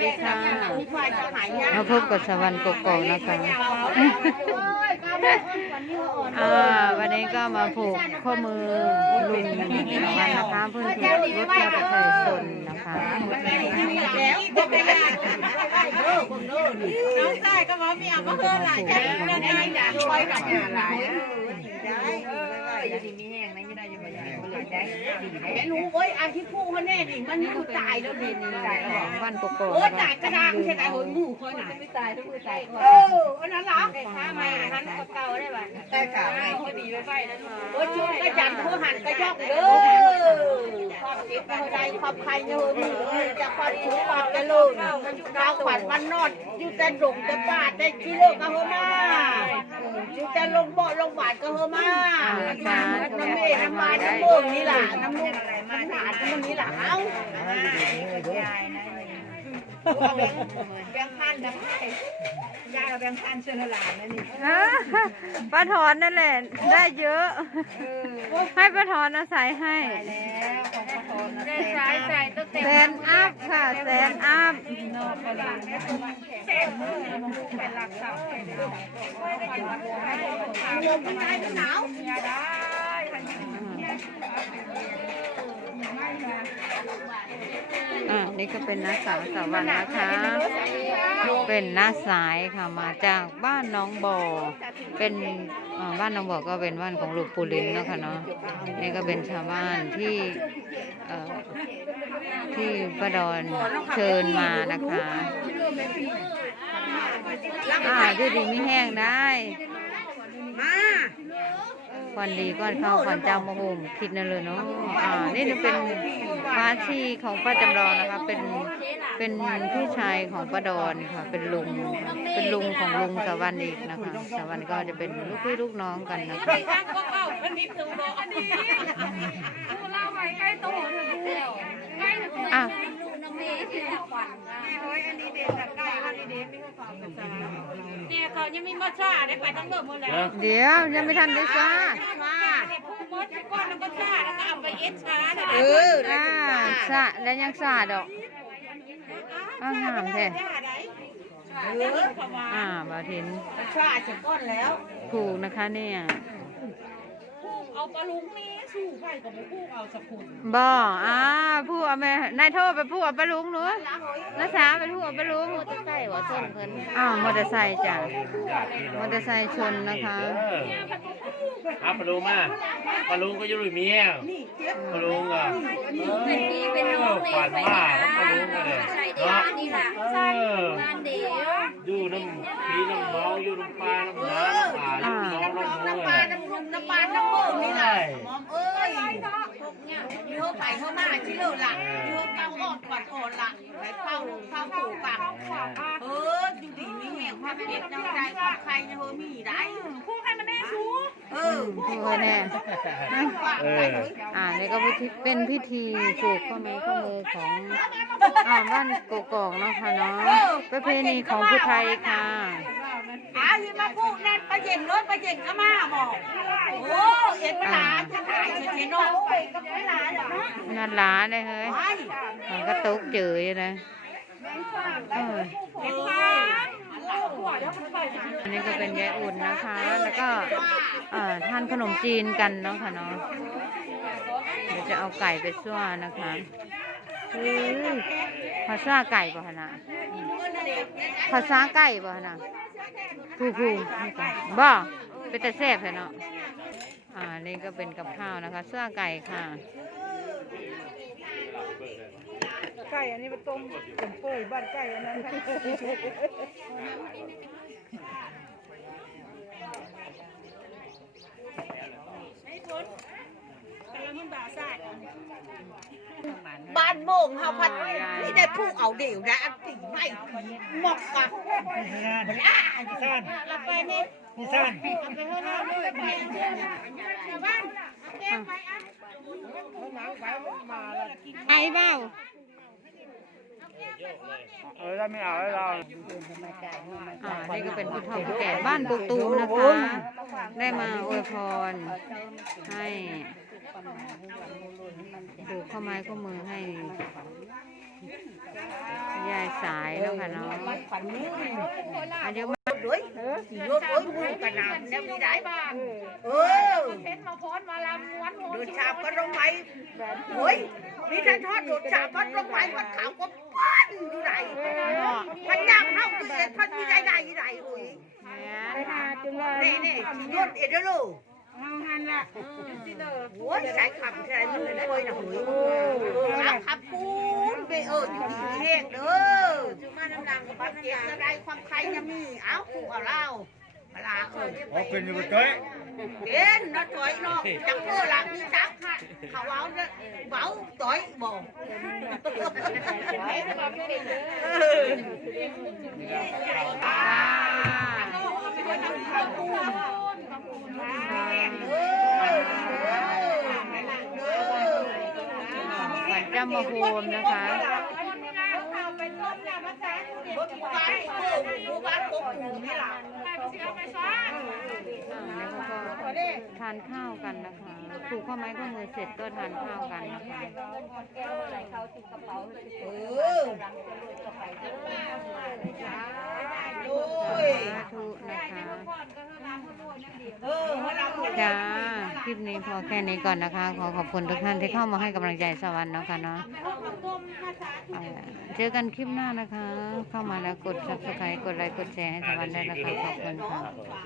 ดีค่ะมาพบกับสวรรค์กกอกนะคะอ่าวันนี้ก็มาผูกข้อมือลุงสวรรค์นะคะเพื่อนถูกรถมอเตอร์ไซค์ชนนะคะน้องชายก็บอกมีเอามาเพิ่มหลายใจเรื่องนี้อยากคอยกับงานหลายแม่ หนูโอ้ยอาที่พูดเขาแน่ดิมันนี่คือตายแล้วดินี่ตายแล้วบ้านกกอกโอ้ตายกระด้างใช่ไหมโอ้ยหมู่คนน่ะไม่ตายทุกคนตายเอออันนั้นล่ะข้ามาหันกับเก่าได้ป่ะได้ข่าวให้พอดีไปไปแล้วโอ้ยชุดกระยันผู้หันกระยอกเด้อความเจ็บความใจความใครเนื้อมือจะความสูงความเจริญดาวขวัญวันนอดอยู่แต่ดงแต่ป่าแต่กิโลก็เฮมาอยู่ แต่ลงบ่อลงบาทก็เฮมาน้ำเมน้ำมันน้ำเบิ่งนี่ล่ะน้ำมุกน้ำหนาดน้ำนี่ล่ะเอ้าแบงค์พันนะยายเราแบงค์พันเชิญหลานนะนี่อ่าป้าถอนนั่นแหละได้เยอะ ให้ป้าถอนอาศัยให้แล้วของพ่อทอนนะได้สายใส่ตั้งแต่แสนอัพค่ะแสนอัพ ลมมันได้หนาวอ่านี่ก็เป็นน้าสาวสาวรรค์นะคะ เป็นน้าสายค่ะมาจากบ้านน้องบ่อเป็นบ้านน้องบ่อก็เป็นบ้านของหลูกปูลินเนาะค่ะเนาะนี่ก็เป็นชาวบ้านที่ที่ป้าดอนเชิญมานะคะ อ่าดูดีไม่แห้งได้มาควันดีก้อนข้าวควันเจ้ามาหุมคิดนั่นเลยเนาะอ่านี่เป็นฟ้าชีของป้าจำลองนะคะเป็นเป็นพี่ชายของป้าดอนค่ะ เป็นลุงเป็นลุงของลุงสวรรค์อีกนะคะสวรรค์ก็จะเป็นลูกพี่ลูกน้องกันนะคะทางก็เข้าอันนี้ถึงบอกอันนี้ผู้เล่าไว้ใกล้ตัวถึงเดียวใกล้ถึงอะ เนี่ยเขายังมีมาชาได้ไปทั้งหมดหมดแล้วเดี๋ยวยังไม่ทันได้ซามาผู้มดก้อนแล้วก็ชาแล้วก็เอาไปเอ็ดชาเอออ่าสะแล้วยังสาดอกอ้าวงามแท้อออ่าบาทินชาจะก้อนแล้วถูกนะคะเนี่ยเอาปลาลุงเมย์ สู่ไปกับผู้เอาสักคนบ่อ่าผู้เอาแม่นายโทษไปผู้เอาไปลุงหนูนักษาไปผู้เอาไปลุงจะใส่หัวส้มเพิ่นอ้าวมอเตอร์ไซค์จ้ะมอเตอร์ไซค์ชนนะคะเอาปลาลุงมาปลาลุงก็อยุ่ยเมียปลาลุงอะเป็นพี่เป็นน้องเลยฝันไปว่านะปลาลุงก็เลยใส่ที่เนาะร้านนี่ล่ะเออบ้านเดียวอยู่น้ำพีน้ำน้องอยู่น้ำปลาน้ำน้ำป่าน้ำน้องน้ำมู น้ำ เล ปลาย น้ำลุมน้ำปลาน้ำเบิ่งนี่ล่ะมอมเอ้ยมี เข้ามาที่เลิศล่ะมีเฮาเก้าอ่อนขวัญอ่อนล่ะไปเข้าเข้าปู่ปากเอออยู่ดีมีแหงความเก็บน้ำใจความใครเนี่ยเฮามีได้คู่ให้มันแน่สูเออผู้แน่อ่านี่ก็เป็นพิธีผูกข้อไม้ข้อมือของอ่าบ้านกกอกเนาะค่ะเนาะประเพณีของผู้ไทยค่ะ อาที่มาพูดนั่นประเย็นรถประเย็นก็มาบอกโอ้เอ็นมาหลานจะหายจะเทนอกไปกับไม่หลานหรอกนะนั่นหล้าเลยเฮ้ยไปมันก็ตกเจยนะเอออันนี้ก็เป็นยายอุ่นนะคะ แล้วก็เอ่อทานขนมจีนกันเนาะค่ะเนาะเดี๋ยวจะเอาไก่ไปซั่วนะคะเฮ้ยภาษาไก่ป่ะนะภาษาไก่ป่ะนะ ผู้ผู้บ่เป็นแต่แซ่บเลยเนาะอ่านี่ก็เป็นกับข้าวนะคะเสื้อไก่ค่ะ ไก่อันนี้มันต้มต้มเปื่อยบ้านไก่อันนั้นบ้าน โมงเฮาพัดนี่ได้ผู้เอาเดี่ยวนะอันตีไม่หมอกกะบ้าละไปนี่พี่สั้นไปเฮาหน้าด้วยไปบ้านแก้ไปอะไอ้เบ้าเออถ้าไม่เอาให้เราอ่านี่ก็เป็นผู้เฒ่าผู้แก่บ้านกกตูมนะคะ ได้มาอวยพรให้ ผูกข้อไม้ข้อมือให้ยายสายแล้วค่ะเนาะฝันมืออันเดี๋ยวด้วยยกด้วยมือกันนะเนี่ยมีได้บ้างเออเพชรมาโพสมาลำม้วนโพโดสนชาบก็ลงไม้โอ้ยมีท่านทอดโดนชาบก็ลงไม้พัดขาวก็ปั้นอยู่ไหนพันยามเข้าตัวเองพันมีได้ได้ยังไงโอ้ยไปหาจนว่านี่นี่ที่ยศเอเด้อลูกเอาหันล โอ้ยสายขับใช่มือโอ้ยนะโอ้ยเออเอาขับปูนไปเอออยู่ดีมีแห้งเด้อจุมาน้ำลังกับเจ็บอะไรความใครยังมีเอาคู่เอาเล่าเวลาเอออ๋อเป็นอยู่เต้ยเป็น nó tuổi nó chẳng có làm như chắc khảo áo đó bảo tuổi bò ก่อนจะ มาโฮมนะคะ bán có củ mới làm อ่าแล้วก็ทานข้าวกันนะคะผูกข้อไม้ข้อมือเสร็จก็ทานข้าวกันนะคะ ừ สาธุนะคะ ừ mới làm จ้าคลิปนี้พอแค่นี้ก่อนนะคะ ขอขอบคุณทุกท่านที่เข้ามาให้กำลังใจสวรรค์เนาะค่ะเนาะอ่าเจอกันคลิปหน้านะคะ เข้ามาแล้วกด subscribe กดไลค์กดแชร์ให้สวรรค์ได้นะคะขอบคุณค่ะ